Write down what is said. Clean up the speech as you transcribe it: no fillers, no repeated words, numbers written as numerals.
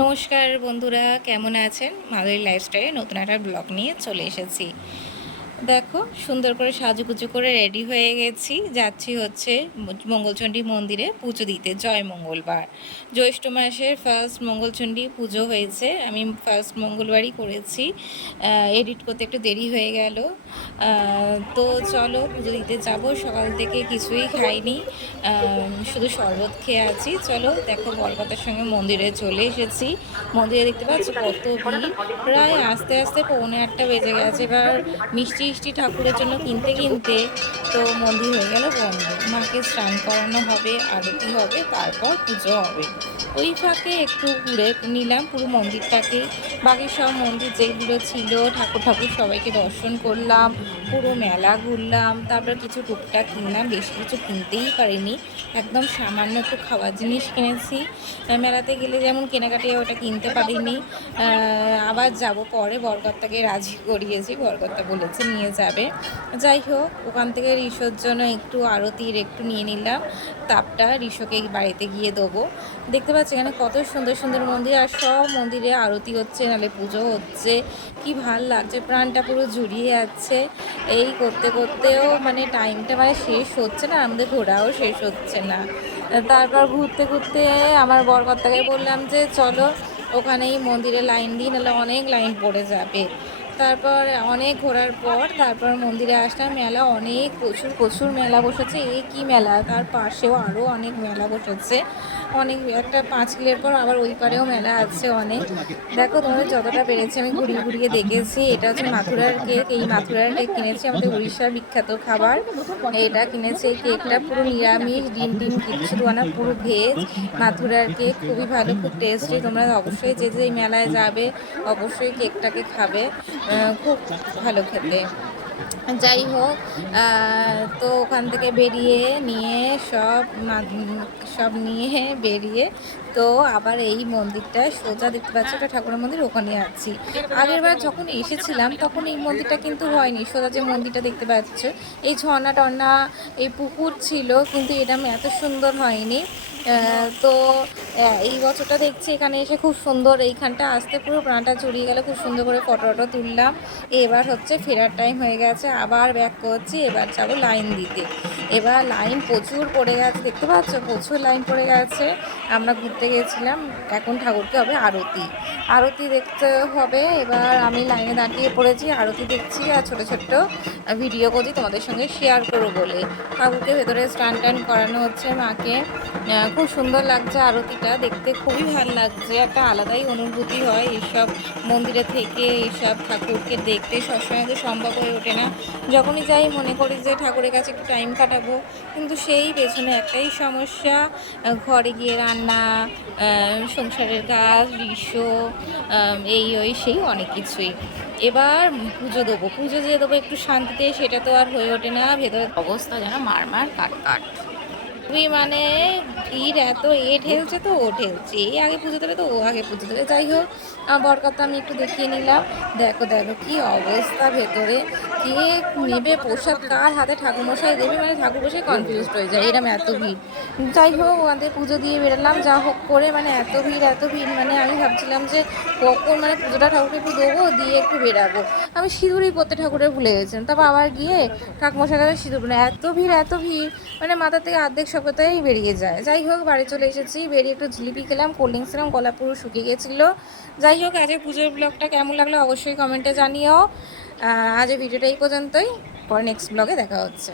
নমস্কার বন্ধুরা, কেমন আছেন? মাধুরী লাইফস্টাইলে নতুন একটা ব্লগ নিয়ে চলে এসেছি। দেখো, সুন্দর করে সাজুগুজু করে রেডি হয়ে গেছি। যাচ্ছি হচ্ছে মঙ্গলচণ্ডী মন্দিরে পুজো দিতে। জয় মঙ্গলবার, জ্যৈষ্ঠ মাসের ফার্স্ট মঙ্গলচণ্ডী পুজো হয়েছে। আমি ফার্স্ট মঙ্গলবারই করেছি। এডিট করতে একটু দেরি হয়ে গেল। তো চলো পুজো দিতে যাব। সকাল থেকে কিছুই খাইনি, শুধু শরবত খেয়ে আছি। চলো দেখো, বরকতার সঙ্গে মন্দিরে চলে এসেছি। মন্দিরে দেখতে পাচ্ছি কত ভিড়। প্রায় আস্তে আস্তে 8:45 বেজে গেছে। এবার মিষ্টি ঠাকুরের জন্য কিনতে কিনতে তো মন্দির হয়ে গেল বন্ধ। মাকে স্নান করানো হবে, আরতি হবে, তারপর পুজো হবে। ওই ফাঁকে একটু ঘুরে নিলাম পুরো মন্দিরটাকে। বাকি সব মন্দির যেগুলো ছিল, ঠাকুর সবাইকে দর্শন করলাম, পুরো মেলা ঘুরলাম, তারপর কিছু টুকটাক কিনলাম। বেশি কিছু কিনতেই পারিনি, একদম সামান্য একটু খাওয়ার জিনিস কিনেছি। মেলাতে গেলে যেমন কেনাকাটি ওটা কিনতে পারিনি। আবার যাব পরে, বরকর্তাকে রাজি করিয়েছি, বরকর্তা বলেছে নিয়ে যাবে। যাই হোক, ওখান থেকে ঋষোর জন্য একটু আরতির একটু নিয়ে নিলাম। তাপটা ঋষোকে বাড়িতে গিয়ে দেবো। দেখতে পাচ্ছি এখানে কত সুন্দর সুন্দর মন্দির, আর সব মন্দিরে আরতি হচ্ছে, নাহলে পুজো হচ্ছে। কি ভাল লাগছে, প্রাণটা পুরো জুড়িয়ে যাচ্ছে। এই করতে করতেও মানে টাইমটা শেষ হচ্ছে না, আমাদের ঘোরাও শেষ হচ্ছে না। তারপর ঘুরতে ঘুরতে আমার বরকর্তাকে বললাম যে চলো ওখানেই মন্দিরে লাইন দিই, নাহলে অনেক লাইন পড়ে যাবে। তারপর অনেক ঘোরার পর তারপর মন্দিরে আসলাম। মেলা অনেক, প্রচুর প্রচুর মেলা বসেছে। এই কি মেলা, তার পাশেও আরও অনেক মেলা বসেছে। অনেক, একটা 5 কিলোর পর আবার ওই পারেও মেলা আছে অনেক। দেখো, তোমাদের যতটা পেরেছি আমি ঘুরিয়ে ঘুরিয়ে দেখেছি। এটা হচ্ছে মাথুরার কেক। এই মাথুরার কেক কিনেছি, আমাদের উড়িষ্যার বিখ্যাত খাবার। এটা কিনেছি। এই কেকটা পুরো নিরামিষ, ডিম কিচ্ছু দেওয়া না, পুরো ভেজ মাথুরার কেক। খুবই ভালো, খুব টেস্টি। তোমরা অবশ্যই যে যে মেলায় যাবে অবশ্যই কেকটাকে খাবে, খুব ভালো খেতে। যাই হোক, তো ওখান থেকে বেরিয়ে নিয়ে সব নিয়ে বেরিয়ে তো আবার এই মন্দিরটা সোজা দেখতে পাচ্ছি, একটা ঠাকুরের মন্দির, ওখানে আছি। আগেরবার যখন এসেছিলাম তখন এই মন্দিরটা কিন্তু হয়নি। সোজা যে মন্দিরটা দেখতে পাচ্ছ, এই ঝর্ণা টর্ণা, এই পুকুর ছিল, কিন্তু এটা এত সুন্দর হয়নি। তো এই বছরটা দেখছি এখানে এসে খুব সুন্দর। এইখানটা আসতে পুরো প্রাণটা জুড়িয়ে গেল, খুব সুন্দর করে ফটো তুললাম। এবার হচ্ছে ফেরার টাইম হয়ে গেছে, আবার ব্যাক করছি। এবার যাবো লাইন দিতে। এবার লাইন প্রচুর পড়ে গেছে, দেখতে পাচ্ছ, প্রচুর লাইন পড়ে গেছে। আমরা ঘুরতে গেছিলাম, এখন ঠাকুরকে হবে আরতি দেখতে হবে। এবার আমি লাইনে দাঁড়িয়ে পড়েছি, আরতি দেখছি আর ছোটো ছোট্ট ভিডিও করছি তোমাদের সঙ্গে শেয়ার করবো বলে। ঠাকুরকে ভেতরে স্নান টান করানো হচ্ছে মাকে। খুব সুন্দর লাগছে আরতিটা দেখতে, খুবই ভালো লাগছে। একটা আলাদাই অনুভূতি হয় এইসব মন্দিরে থেকে, এইসব ঠাকুরকে দেখতে। সবসময় তো সম্ভব হয়ে ওঠে না। যখনই যাই মনে করি যে ঠাকুরের কাছে একটু টাইম কাটাবো, কিন্তু সেই পেছনে একটাই সমস্যা, ঘরে গিয়ে রান্না, সংসারের কাজ, এই ওই সেই অনেক কিছুই। এবার পুজো দিয়ে দেবো একটু শান্তিতে, সেটা তো আর হয়ে ওঠে না। ভেতরের অবস্থা যেন মার কাট। খুবই ভিড়, এত ঠেলছে তো ও ঠেলছে, এই আগে পুজো দেবে তো ও আগে পুজো দেবে। যাই হোক, বরকত আমি একটু দেখিয়ে নিলাম। দেখো কি অবস্থা ভেতরে, কে নেবে প্রসাদ, কার হাতে ঠাকুরমশাই দেবে, ঠাকুরমশাই কনফিউজড হয়ে যায়, এরকম এত ভিড়। যাই হোক, ওখান থেকে পুজো দিয়ে বেরোলাম যা হোক করে। এত ভিড় আমি ভাবছিলাম যে কখন পুজোটা ঠাকুরকে একটু দেবো, দিয়ে একটু বেরাবো। আমি সিঁদুরই পরতে ঠাকুরের ভুলে গেছিলাম। তারপর আবার গিয়ে ঠাকুরমশাই কাছে সিঁদুর, এত ভিড় মাথা থেকে অর্ধেক সভ্যতাই বেরিয়ে যায়। যাই হোক, বাড়ি চলে এসেছি। বেরিয়ে একটু জিলিপি খেলাম, কোল্ড ড্রিঙ্কস খেলাম, গলা পুরো শুকিয়ে গেছিলো। যাই হোক, আজকে পুজোর ব্লগটা কেমন লাগলো অবশ্যই কমেন্টে জানিও। আজ ভিডিওটা এই পর্যন্তই, পরে নেক্সট ব্লগে দেখা হচ্ছে।